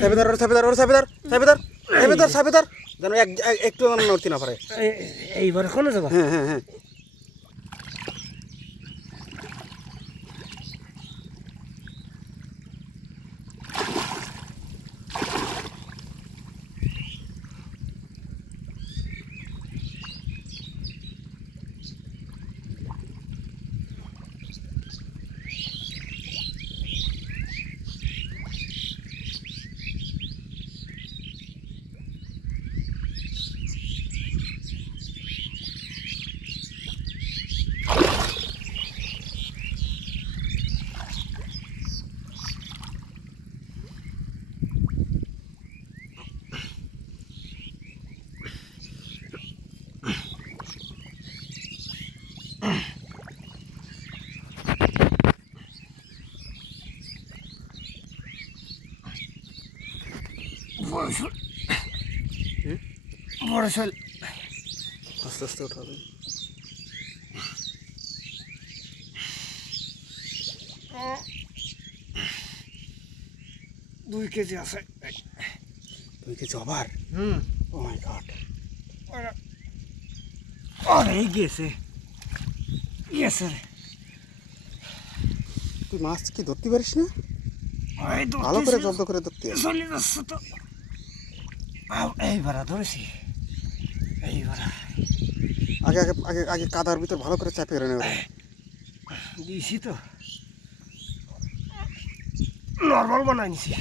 সাবিদার ওর সাবিদার ওর সাবিদার সাবিদার সাবিদার সাবিদার যেন একটু নড়তে না পারে। এইবার এখনো যাবা? হ্যাঁ হ্যাঁ হ্যাঁ বড় শোল। আস্তে আস্তে উঠাবে। 2 কেজি আছে। 2 কেজি আবার? ও মাই গড। আরে গেছে গেছে। তুই মাছ কি ধরতে পারিস না? ভালো করে জব্দ করে ধরতে হবে। চলে যাচ্ছে তো। এইবার ধরেছি। এইবার আগে আগে আগে আগে কাদার ভিতর ভালো করে চাপিয়ে রেখে নেবে। দিয়েছি তো, নর্মাল বানাই নিছি।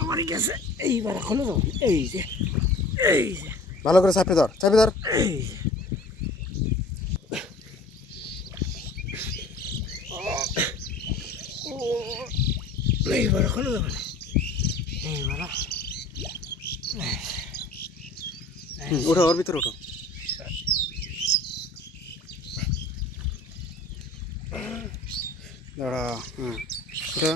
আমারই গেছে। এইবার এখনো যাবো। এই যে ভালো করে চাপিয়ে ধর, চাপিয়ে ধর। এই এইবার এখনো যাবো না। এইবার ওঠো, ওর ভিতরে ওঠো। দাঁড়া, হ্যাঁ ওঠো।